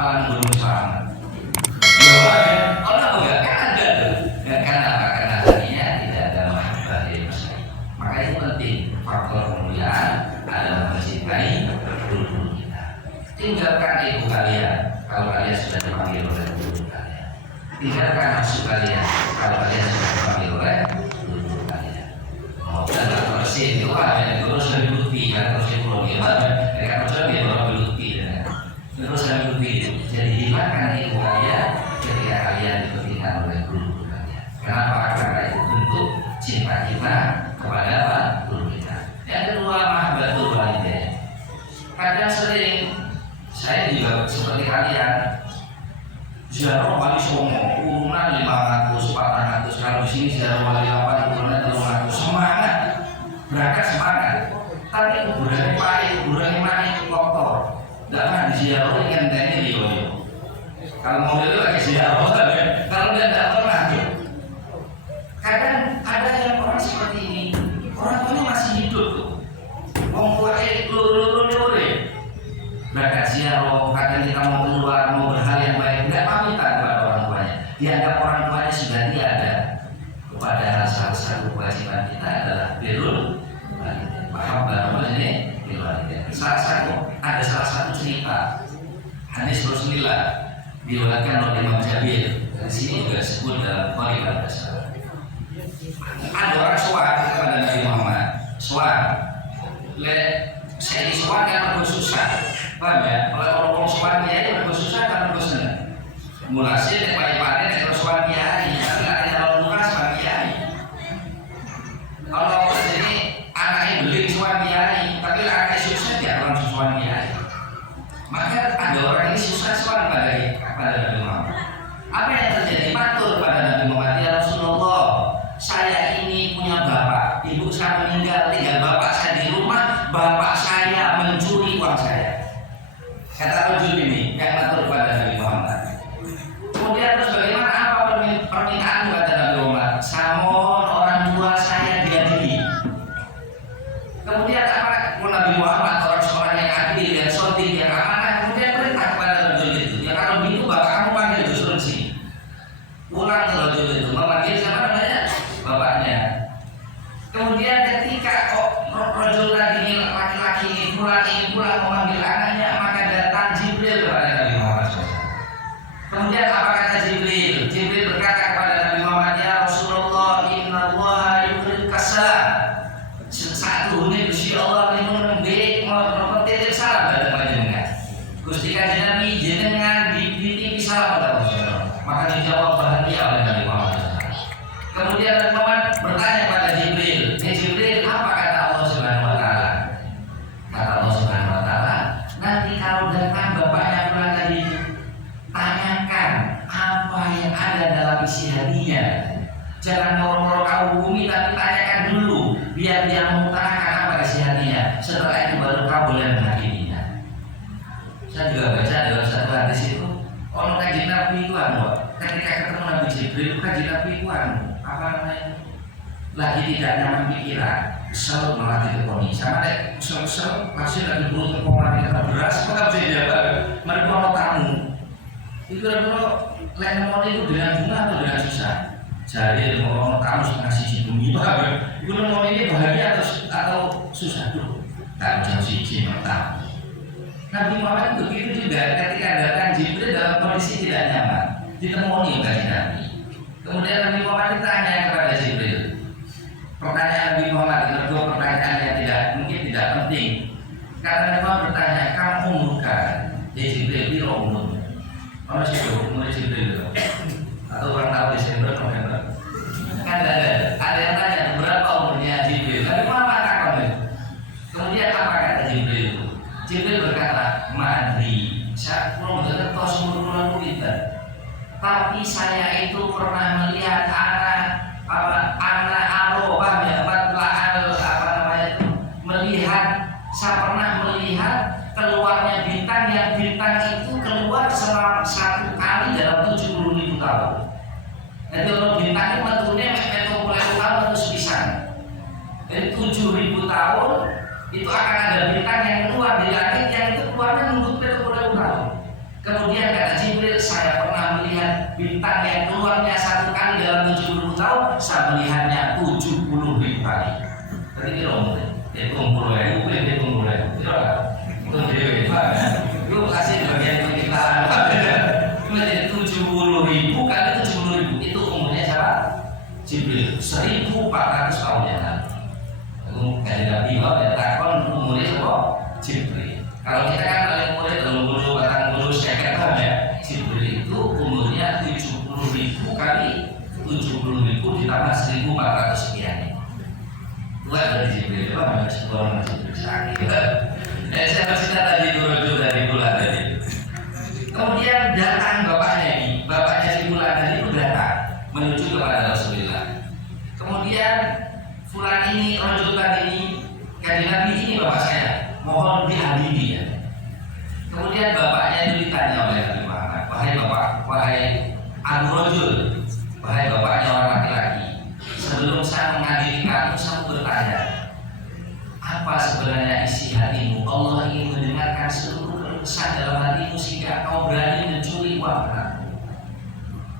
malah belum selamat. Bahwa Allah enggak kan ada tuh. Dan karena apa? Karena tadinya tidak ada mahabbah dari masyarakat. Maka itu penting faktor kemuliaan adalah mencintai guru kita. Tinggalkan ego kalian kalau kalian sudah dipanggil oleh guru kalian. Tinggalkan nafsu kalian kalau kalian sudah dipanggil oleh guru kalian. Oh, dan kalau sih itu ada terus lebih bukti kan terus psikologi ada kan terus lebih bukti ya. Terus lebih bukti. Jadi hilangkan ego kalian ketika kalian dipentingkan oleh guru kalian. Kenapa? Karena itu bentuk cinta kita kepada apa? Guru kita. Yang kedua, mahabbatul walidain. Kadang sering saya juga seperti kalian ziarah wali Songo urunan 500, 400, kalau di sini ziarah wali 8 urunan 300 semangat berangkat semangat, tapi kuburannya pahit, kuburannya manis kotor, tidak pernah diziarah ikan tanya di Yoyo. Kalau mau itu lagi ziarah, kalau tidak pernah tuh. Kadang ada yang orang seperti ini, orang tuanya masih hidup tuh, orang tuanya lulu berangkat ziarah, kadang kita mau keluar, mau berhal yang baik, tidak pamitan kepada orang tuanya. Dianggap orang tuanya sudah tiada. Padahal salah satu kewajiban kita adalah birrul walidain. Paham bahwa ini birrul walidain. Ada salah satu cerita hadis Rasulullah diriwayatkan oleh Imam Jabir. Di sini juga disebut dalam Bukhari dan Muslim. Ada orang sowan kepada Nabi Muhammad. Sowan, saya sowan kan bersusah. Paham ya? Kalau orang sowan kiai bersusah kan bersusah. Mulasi nek pare-pare nek sowan kiai, tapi ada yang luras sowan kiai. Kalau ini anaknya beli sowan kiai, tapi anaknya susah dia orang sowan kiai. Maka ada orang ini susah sowan pada Nabi Muhammad. Apa yang terjadi? Matur pada Nabi Muhammad, ya Rasulullah, saya ini punya bapak, ibu saya meninggal, tinggal bapak saya di rumah, bapak saya mencuri uang saya. Kata rajul ini yang matur pada Nabi Muhammad. Kemudian terus bagaimana apa permintaan kata Nabi Muhammad? Samon orang tua saya diadili. Kemudian apa Nabi Muhammad orang seorang yang adil, yang sotik, yang amanah. Kemudian perintah kepada rajul itu, ya kalau begitu bapak kamu panggil dusun sini. Pulang ke rajul itu, memanggil siapa namanya? Bapaknya. Kemudian ketika rajul tadi laki-laki ini pulang memanggil anaknya, maka datang Jibril kepada Nabi Muhammad SAW. Kemudian apa kata Jibril? Jibril berkata kepada Nabi Muhammad, ya Rasulullah, inna Allah yukrid kassalam. Satu ini Gusti Allah ini menembik mempertitip salam pada panjenengan. Gusti Kanjeng Nabi jenengan dititipi salam pada Rasulullah. Maka dijawab bahagia oleh Nabi Muhammad SAW. Kemudian Nabi Muhammad bertanya kepada Jibril, Jibril apa kata Allah Subhanahu Wa Taala? Kata Allah Subhanahu Wa Taala, nanti kalau datang bapaknya pulang tadi, tanyakan apa yang ada dalam isi hatinya. Jangan moro-moro kau bumi, tapi tanyakan dulu biar dia mengutarakan apa isi hatinya. Setelah itu baru kau boleh menghakiminya. Saya juga baca dalam satu hadis itu, orang Kanjeng Nabi itu ketika ketemu Nabi Jibril, Kanjeng Nabi itu apa namanya? Lagi tidak nyaman pikiran, kesel malah ditekoni. Sama deh, kesel masih lagi buruk kepoman kita beras, maka bisa jaga. Mereka mau tamu. Itu kalau lemon itu dengan bunga atau dengan susah. Jadi mau tamu ngasih si bumi apa? Itu lemon ini bahagia atau susah tuh? Tak jam siji tamu. Nabi Muhammad begitu juga ketika datang Jibril dalam kondisi tidak nyaman, ditemui oleh Nabi. Kemudian Nabi Muhammad ditanya kepada Jibril. Pertanyaan Nabi Muhammad itu dua pertanyaan yang mungkin tidak penting. Karena Nabi Muhammad bertanya, kamu umurkan? Jibril biro umur. Mana sih umur Jibril itu? Atau orang tahu Desember, November? Kan ada yang tanya berapa umurnya Jibril. Nabi Muhammad takut. Kemudian apa kata Jibril itu? Jibril berkata, Madri, saya belum dengar kau umur kita. Tapi saya itu pernah melihat anak arwah ya, saya pernah melihat keluarnya bintang yang bintang itu keluar selama satu kali dalam 70.000 tahun. Jadi kalau bintang itu metunya mulai tahun terus pisang. Jadi 7.000 tahun itu akan ada bintang yang keluar di langit yang itu keluarnya menunggu 70.000 tahun. Kemudian kata Jibril, saya pernah melihat bintang yang keluarnya satu kali dalam 70 tahun, saya melihatnya 70.000 kali. Tadi kira itu kumpulnya, itu kumpulnya, itu dewi, itu kasih bagian pengitaan. Menjadi 70.000 kali 70.000, itu umurnya siapa? Jibril, 1.400 tahun yang lalu. Aku kaji Nabi ya takon umurnya siapa? Jibril. Kalau kita kan paling umurnya 30, 40, saya kata ya, Jibril itu umurnya 70.000 kali 70.000 ditambah 1.400 sekian. Itu dari Jibril, apa namanya sebuah Jibril sakit. Saya bercerita tadi dulu dari bulan tadi. Kemudian datang bapaknya si bulan tadi itu datang menuju kepada Rasulullah. Kemudian fulan ini, rojulan ini, kaji Nabi ini bapak saya, mohon diadili ya. Kemudian bapaknya itu ditanya oleh Nabi Muhammad, wahai bapak, wahai Abu Rojul, wahai bapaknya orang laki-laki, sebelum saya mengadili kamu, saya bertanya, apa sebenarnya isi hatimu? Allah ingin mendengarkan seluruh kesan dalam hatimu sehingga kau berani mencuri uang anakmu.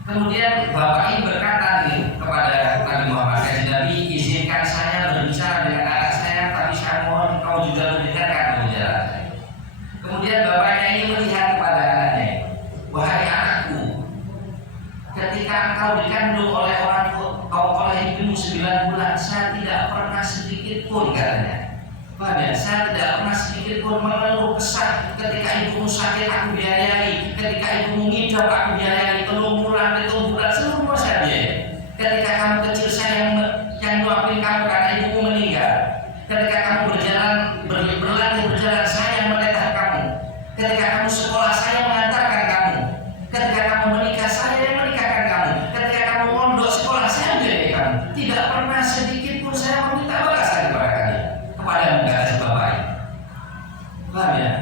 Kemudian bapak ini berkata kepada Nabi Muhammad, kaji Nabi, izinkan saya berbicara dengan anak saya, tapi saya mohon kau juga mendengarkan pembicaraan saya. Kemudian bapaknya ini melihat kepada anaknya, wahai anakku, ketika engkau dikandung oleh orang tua, oleh ibumu 9 bulan, saya tidak pernah sedikit pun katanya. Saya tidak pernah sedikit pun mengeluh kesah. Ketika ibumu sakit aku biayai, ketika ibumu ngidap aku biayai, pelumuran, seluruh saya biayai. Ketika kamu kecil saya yang doain kamu karena ibumu meninggal. Ketika kamu berlatih berjalan saya yang menetap kamu. Ketika kamu sekolah saya mengantarkan kamu. Ketika kamu menikah saya yang menikahkan kamu. Ketika kamu mondok sekolah saya biayai kamu. Tidak pernah sedikit pun saya meminta balasan kepada kalian. Kepada negara bapaknya. Paham ya?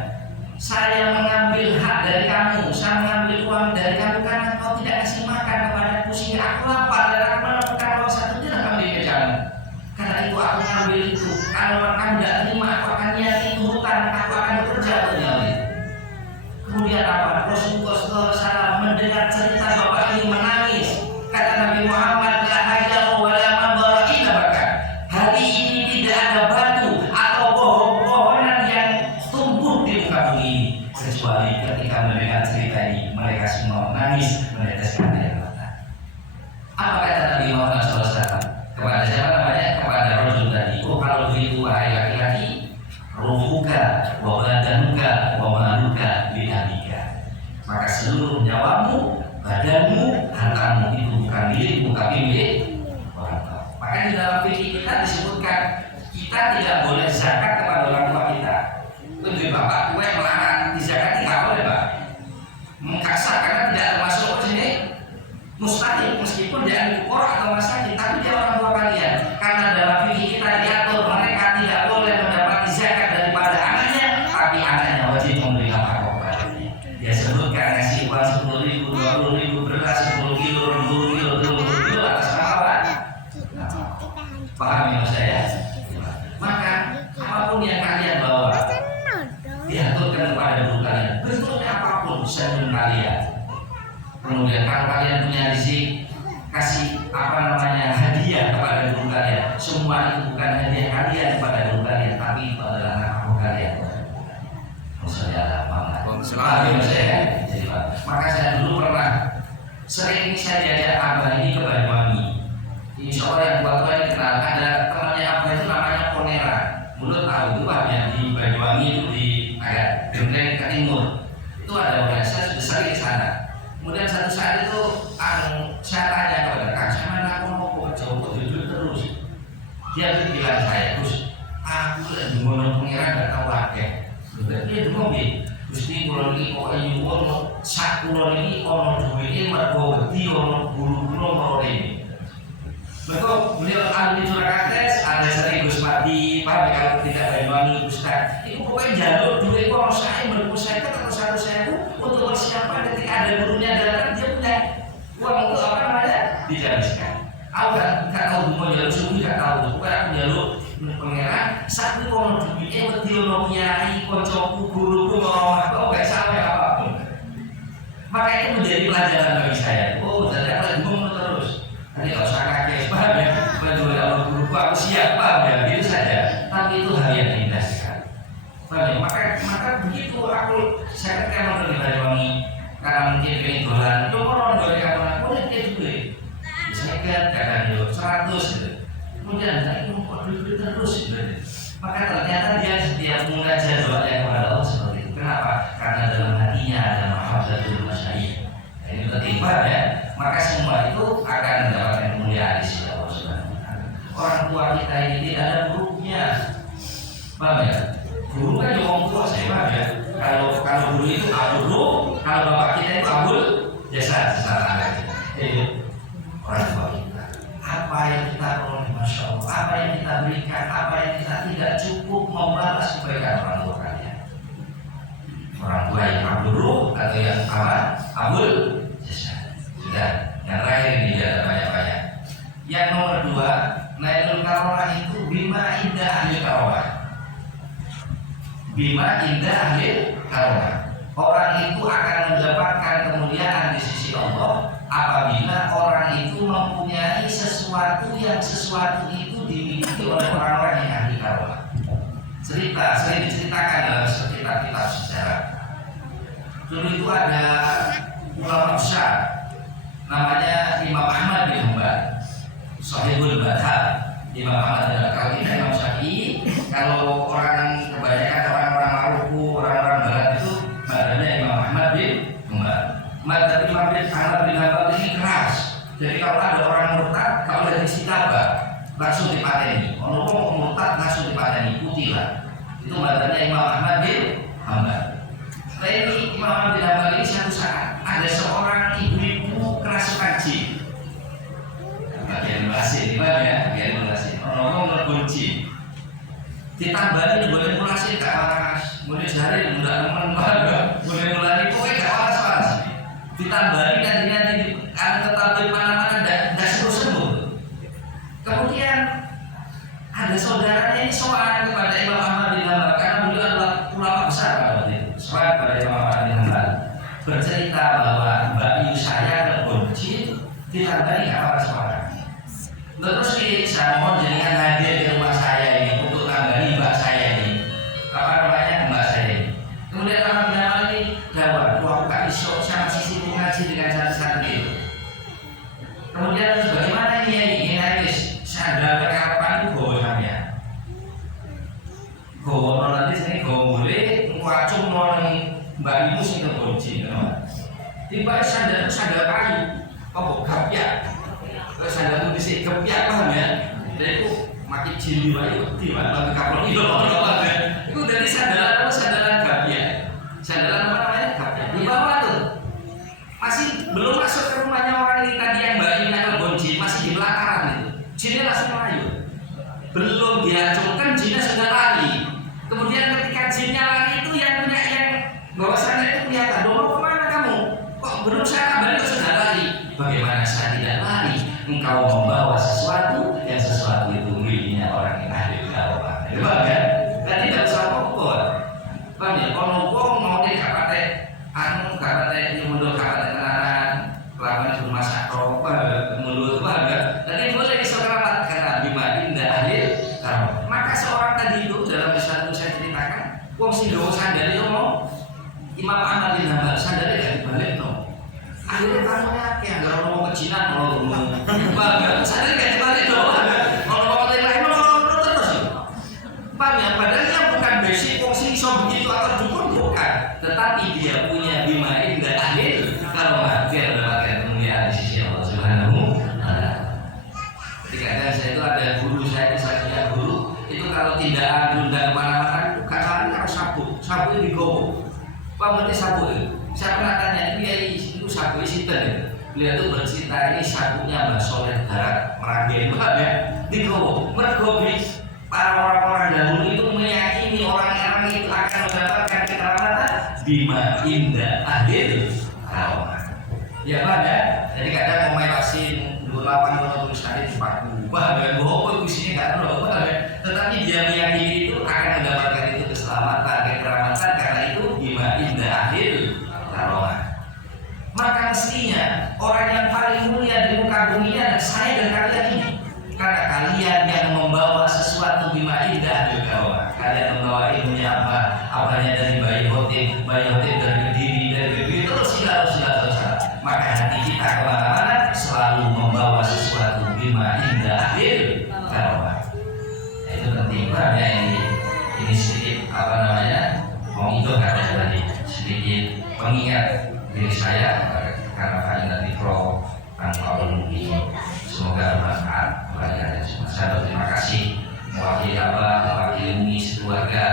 Saya mengambil hak dari kamu, saya mengambil uang dari kamu karena kau tidak kasih makan kepadaku sehingga aku lapar dan aku menemukan uang 1 dirham kamu di mejamu. Karena itu aku mengambil itu. Kalau kamu tidak terima, aku akan niat itu hutang, aku akan bekerja untuk itu. Kemudian apa? Rasulullah SAW mendengar cerita bapak ini menangis. Kata Nabi Muhammad, la hajaru wa la mandara illa baka. Hari ini tidak ada batu atau pohon-pohonan yang tumbuh di muka bumi ini kecuali ketika mendengar cerita ini mereka semua menangis meneteskan air mata. Apa kata Nabi Muhammad SAW kepada siapa namanya? Kepada Rasul tadi. Oh kalau begitu wahai laki-laki, ruhuka wa badanuka wa maluka bihabika. Maka seluruh nyawamu, badanmu, hartamu itu bukan dirimu tapi milik orang tua. Maka di dalam fikih kita disebutkan kita tidak boleh zakat kepada orang tua kita. Itu bapak tua yang melarang di zakat tidak boleh pak. Mengkasar karena tidak termasuk ke sini mustahil meskipun dia ukur atau masakin, tapi dia orang tua kalian. Karena dalam fikih kita diatur mereka tidak boleh mendapat zakat daripada anaknya, tapi anaknya wajib memberi hak kepadanya. Dia sebutkan ngasih uang 10.000, 20.000, beras 10 kilo, 20 kilo, 20 kilo atas nama apa? Paham ya saya? Maka apapun yang kalian bawa diaturkan kepada guru kalian, bentuknya apapun sebelum kalian. Kemudian kalau kalian punya rezeki, kasih hadiah kepada guru kalian. Semua itu bukan hadiah kalian kepada guru kalian, tapi itu adalah nafkah kalian. Maka saya dulu pernah sering saya diajak abah ini ke Banyuwangi. Insya Allah yang tua ini kenal, ada temannya abah itu namanya Ponera. Mulut tahu itu abahnya di Banyuwangi itu di agak Gendeng ke timur. Itu ada orang saya sudah sering ke sana. Kemudian satu saat itu saya tanya kepada Kang, saya mana aku mau ke Jawa duduk terus. Dia bilang saya terus, aku lagi mau pengiran gak tahu lagi. Dia dulu Gusti kula niki kok nyuwun sak kula niki ana duwite mergo wedi ana guru-guru mrene. Mergo beliau ahli Surakarta, ada sering Gus Pati, Pak kalau tidak Banyuwangi Ustaz. Itu pokoknya jalur duit kok saya berpusat atau 1.000 untuk persiapan ketika ada gurunya datang dia punya uang untuk apa namanya? Dihabiskan. Aku kan tahu mau jalur suku tidak tahu. Pokoknya aku jalur pengeran satu kono duwite wedi ana kiai kancaku guruku ngomong aku gak sampe apapun. pelajaran bagi saya. Oh, jadi aku lagi ngomong terus. Tadi nggak usah kaget, paham ya? Berdua Allah guru aku siap, paham ya? Gitu saja. Tapi itu hal yang indah sekali. Paham ya? Maka begitu saya ketika mau dari wangi karena mungkin pengen dolan, itu orang dari kamu boleh dia juga. Saya kan kadang itu 100 gitu. Kemudian saya mau kok duit terus gitu. Maka ternyata dia setiap mengajar doanya kepada Allah seperti itu. Kenapa? Karena dalam hatinya ada mahabbatul masyayikh. Ini ketimbang ya. Maka semua itu akan mendapatkan kemuliaan di sisi Allah Subhanahu wa taala. Orang tua kita ini tidak ada buruknya. Paham ya? Guru kan juga orang tua saya, paham ya? Kalau guru itu abdul, kalau bapak kita itu abdul, jasa secara itu orang tua kita. Apa yang kita peroleh, masya Allah, apa yang kita berikan, apa yang kita tidak cukup membalas kebaikan orang tua kalian. Orang tua yang abdul atau yang apa? Abdul, jasa. Sudah, yang terakhir ini ada banyak-banyak. Yang nomor 2, Nailul Karomah itu bima indah ahli karomah. Bima indah ahli karomah. Orang itu akan mendapatkan kemuliaan di sisi Allah apabila orang itu mempunyai sesuatu yang sesuatu itu dimiliki oleh orang-orang yang ahli karomah. Sering diceritakan dalam kitab-kitab sejarah. Dulu itu ada ulama besar namanya Imam Ahmad bin Hanbal, Sahibul Madhab. Imam Ahmad adalah kalau kita Imam Syafi'i, kalau orang kebanyakan orang-orang Maroko, orang-orang Barat itu madhabnya Imam Ahmad bin Hanbal. Madhab Imam Ahmad bin Hanbal ini keras. Jadi kalau ada orang murtad, kalau ada istiqabah langsung dipateni. Orang murtad langsung dipateni, putih lah. Itu madhabnya Imam Ahmad bin Hanbal. Nah ini Imam Ahmad bin Hanbal ini satu saat ada seorang ibu-ibu kerasukan jin. Bagian mulasi, gimana ya? Bagian mulasi. Orang-orang berkunci. Ditambahin boleh mulasi gak waras. Mulai sehari udah teman banget. Boleh mulai pokoknya gak waras. Ditambahin nanti ada tetap di mana-mana dan sembuh. Kemudian ada saudaranya ini soal kepada Imam Ahmad bin Hanbal karena beliau adalah ulama besar pada itu. Soal kepada Imam Ahmad bin Hanbal bercerita bahwa Mbak Yu saya berkunci ditambahin gak waras. Terus saya mohon jangan hadir di rumah saya ini untuk tambahi mbak saya ini, apa namanya mbak saya ini. Kemudian Ahmad ini jawab, aku gak bisa sama sisi ngaji dengan satu-satu itu. Kemudian terus bagaimana ini habis sandal kapan itu bawa samnya. Bawa nanti sini bawa boleh, ngacung nol mbak ibu sih kekunci, tiba sandal itu sandal kayu, apa gapyak. Terus ada tuh disini kepiak, paham ya? Dan itu makin jili wae wedi wae bagi kapal itu loh ya. Itu dari sandalan gapiak. Sandalan apa namanya? Gapiak. Di bawah tuh. Masih belum masuk ke rumahnya orang ini tadi yang Mbak Ina kerbonci, masih di belakang itu. Jinnya langsung melayu. Belum diacungkan jinnya sudah lari. Kemudian ketika jinnya lari itu yang bahwasannya itu kelihatan, "Mau kemana kamu? Kok belum saya kembali kok sudah lari?" Bagaimana saya tidak lari? Engkau membawa sesuatu yang sesuatu itu miliknya orang yang ahli karomah. Itu kan? Dan tidak usah pokok. Paham ya? Kalau wong mau dikapate ini mundur kapate tenanan, kelakuan rumah sakro, mundur bangga. Jadi boleh diselamat karena bima indah ahli karomah. Maka seorang tadi itu dalam satu saya ceritakan, wong sing gawa sandal itu mau Imam Ahmad bin Hanbal sandalnya gak dibalik no. Akhirnya kamunya kayak nggak mau kecinan mau bangga sadar gak dibalik dong kalau mau lain mau terus paham ya padahal dia bukan basic fungsi iso begitu atau dukun bukan tetapi dia punya bima indah ahli karomah dia mendapatkan kemuliaan di sisi Allah Subhanahu wa taala. Ketika saya itu ada guru saya punya guru itu kalau tidak diundang kemana-mana bukan lari harus sabu itu digowo pak berarti sabu itu saya pernah tanya itu sabu sinten beliau itu bercerita ini sabunya Mbak Soleh Darat Meragen ya digowo mergo para orang-orang dahulu itu meyakini orang-orang itu akan mendapatkan kekeramatan bima indah ahli karomah ya Pak ya jadi kadang mau main vaksin dulu lawan kalau tulisannya dipaku Pak dan bohong isinya nggak tahu Pak ya tetapi dia meyakini itu akan mendapatkan itu keselamatan kekeramatan karena itu bima indah ahli karomah. Maka mestinya tertib, dari berdiri, dari berdiri terus segala maka hati kita kemana-mana selalu membawa sesuatu bima indah akhir karomah. Itu penting banget ya, ini sedikit apa namanya itu kata tadi sedikit mengingat diri saya karena Fa'inat Mikro tanpa mungkin. Semoga bermanfaat bagi anda semua. Saya berterima kasih mewakili Abah, mewakili Umi sekeluarga.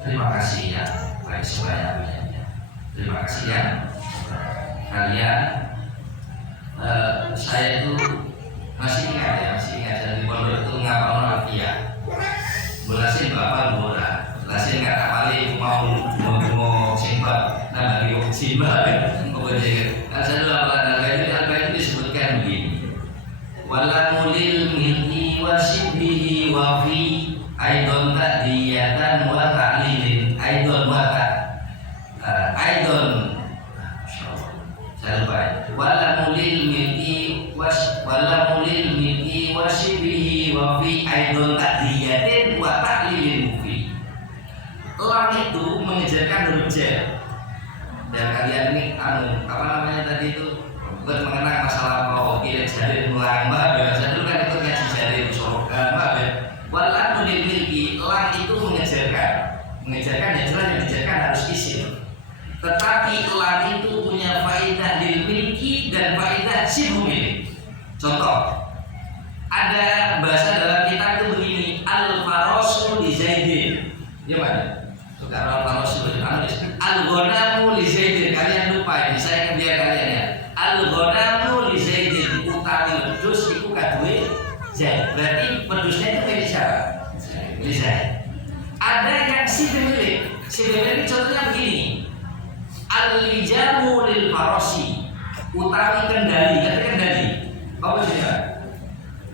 Terima kasih ya bagi sebanyak-banyaknya. Terima kasih ya kalian. Saya itu masih ingat dari pondok itu ngapal Alfiah. Belasin bapak bola, belasin kata paling mau simpat, nama di simpat. Kemudian saya dulu apa itu disebutkan begini. Wala mulil milki wa shibbihi wa fi aidon ta'diyatan wa ta'lilin aidon wa aidon saya lupa. Wala mulil milki wa shibbihi wa fi aidon ta'diyatin wa ta'lilin fi. Lam itu mengejarkan huruf jar. Dan kalian ini apa namanya tadi itu bukan mengenang masalah kalau pilih jari ulang ya. Saya dulu kan itu ngaji jari sorokan ya. Walau dimiliki lang itu mengejarkan ya jelas yang dijelaskan harus isim. Tetapi lang itu punya faedah dimiliki dan faedah sibuk milik. Contoh, ada bahasa dalam kitab itu begini, al-farasu li zaidin. Gimana? Suka al-farasu al-ghanamu li zaidin. Kalian lupa ini, saya biar kalian ya. Al-ghanamu li zaidin, utawi wedhus iku kaduwe Zaid. Berarti wedhusnya itu milik siapa? Milik Zaid. Ada yang sibuk milik. Sibuk milik contohnya begini. Al-lijamu lil farasi, utawi kendali. Kata kendali. Apa sih ya?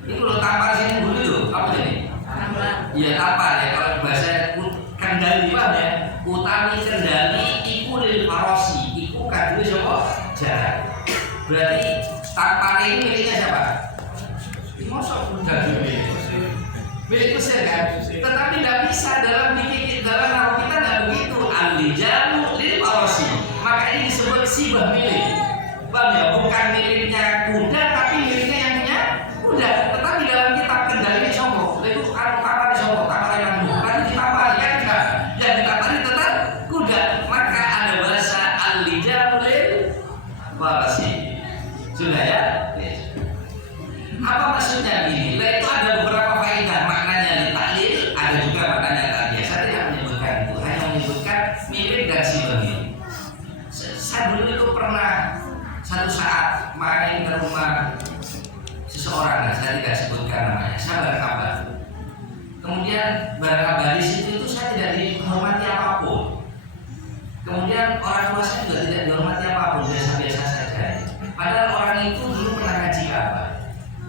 Ini kalau tampar sini dulu itu apa jadi? Iya tampar ya, kalau bahasa kendali apa ya? Utawi kendali iku lil farasi, iku kaduwe sapa? Jarak. Berarti tampar ini miliknya siapa? Mosok kendali milik Mesir kan? Tetapi tidak bisa dalam nahu kita tidak begitu. Al-lijamu lil farasi. Maka ini disebut sibah milik. Paham ya? Bukan miliknya kuda, tapi miliknya yang punya kuda. Tetapi dalam kitab kendali sombong. Itu apa sombong? Apa yang bukan ditapari kan enggak? Yang ditapari tetap kuda. Maka ada bahasa al-lijamu lil farasi. Sudah ya? Apa maksudnya gini? Itu ada beberapa faedah maknanya di taklil, ada juga maknanya tadi. Saya tidak menyebutkan itu, hanya menyebutkan milik dan sibah milik. Saya dulu itu pernah satu saat main ke rumah seseorang, saya tidak sebutkan namanya. Saya bareng kabar. Kemudian bareng kabar di situ itu saya tidak dihormati apapun. Kemudian orang tua saya juga tidak dihormati apapun, biasa-biasa saja. Padahal orang itu dulu pernah ngaji apa?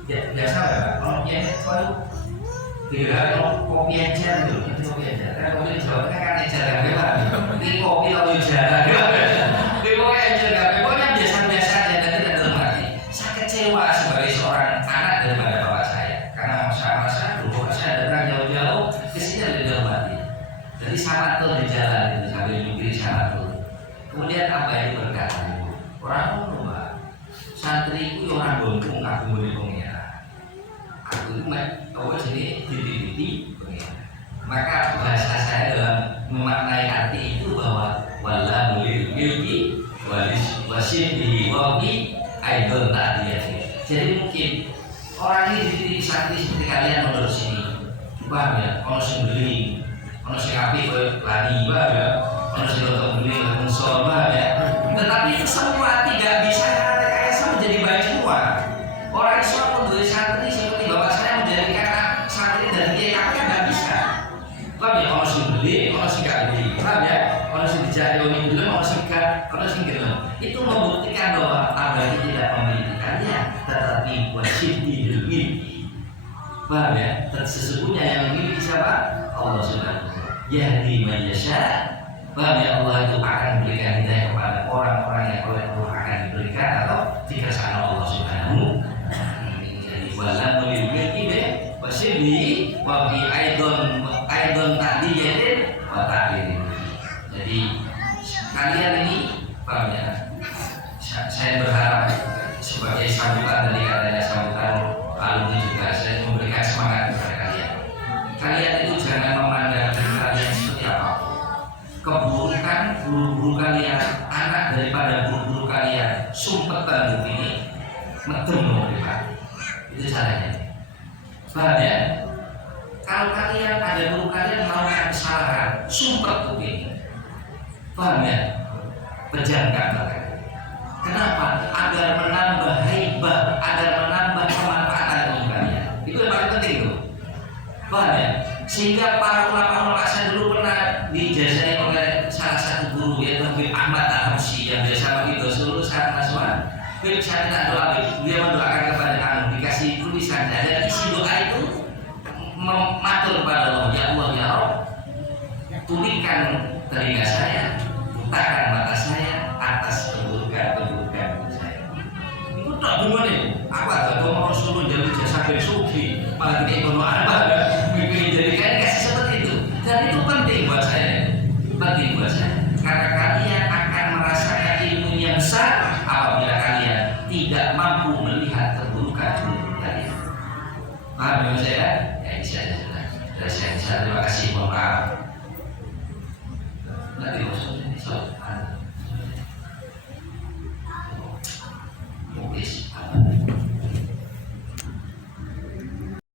Ya, biasa ya, kalau dia itu tidak kopi aja dulu, itu kopi aja. Karena kopi di Jawa Tengah kan ejar gak bebas. Ini kopi kalau ejar ini kopi ejar gak bebas. Pokoknya biasa-biasa aja dan tidak dihormati. Saya kecewa sebagai seorang anak daripada bapak saya. Karena masa-masa dulu saya datang jauh-jauh ke sini tidak dihormati. Jadi sama tuh di jalan itu sambil mikir sama tuh. Kemudian apa itu berkata? Orang rumah santriku yang orang gondong aku beri pengira. Aku itu tahu sini titik-titik pengira. Maka bahasa saya dalam memaknai arti itu bahwa wala mulil milki wasim di wabi aidon ta'diyati. Jadi mungkin orang ini titik santri seperti kalian menurut sini. Paham ya? Ono sing beli, ono sing api lagi, paham ya? Ono sing untuk beli musuh, paham ya? Tetapi itu semua tidak bisa menjadi baik semua. Orang Islam menjadi santri seperti bapak saya menjadikan santri dan dia kan nggak bisa. Paham ya? Orang sih beli, orang sih nggak beli. Paham ya? Orang sih dicari orang belum, orang sih nggak, orang sih belum. Itu membuktikan bahwa Abah itu tidak memiliki kalian, tetapi wajib dimiliki. Paham ya? Sesungguhnya yang memiliki siapa? Allah Subhanahu wa Ta'ala. Yahdi man yasha. Paham ya? Allah itu akan memberikan hidayah kepada orang-orang yang oleh Allah akan diberikan atau dikasihkan Allah Subhanahu. Jadi walam memiliki deh wasibli wa bi aidon ta'diyatin wa ta'dilin. Jadi kalian ini, paham ya? Saya berharap sebagai sambutan dari katanya sambutan alumni juga saya memberikan semangat kepada kalian. Kalian itu jangan memandang kalian seperti apa. Keburukan guru-guru kalian, anak daripada guru-guru kalian, sumpetan ini, medem mereka. Itu caranya. Paham ya? Kalau kalian ada guru kalian melakukan kesalahan, sumpet ini. Paham ya? Pejamkan mereka. Kenapa? Agar menambah haibah, agar menambah kemanfaatan ilmu kalian. Itu yang paling penting tuh. Paham ya? Sehingga para ulama-ulama saya dulu pernah dijazai oleh salah satu guru yaitu Habib Ahmad Al-Habsyi yang biasa begitu seluruh saat nasuhan. Habib saya tidak doa, dia mendoakan kepada kamu dikasih tulisan dan isi doa itu mematur kepada Allah, ya Allah ya Rabb, tulikan telinga saya, butakan mata saya atas keburukan saya. Itu tak gimana? Apa tuh mau Rasulullah jadi jasa bersugi malah tidak ekonomi apa? Mungkin jadi kayak kasih seperti itu. Dan itu penting buat saya, penting buat saya. Karena kalian akan merasakan ilmu yang besar apabila kalian tidak mampu melihat keburukan kalian. Paham ya saya? Ya bisa sudah. Terima kasih, mohon maaf. Nanti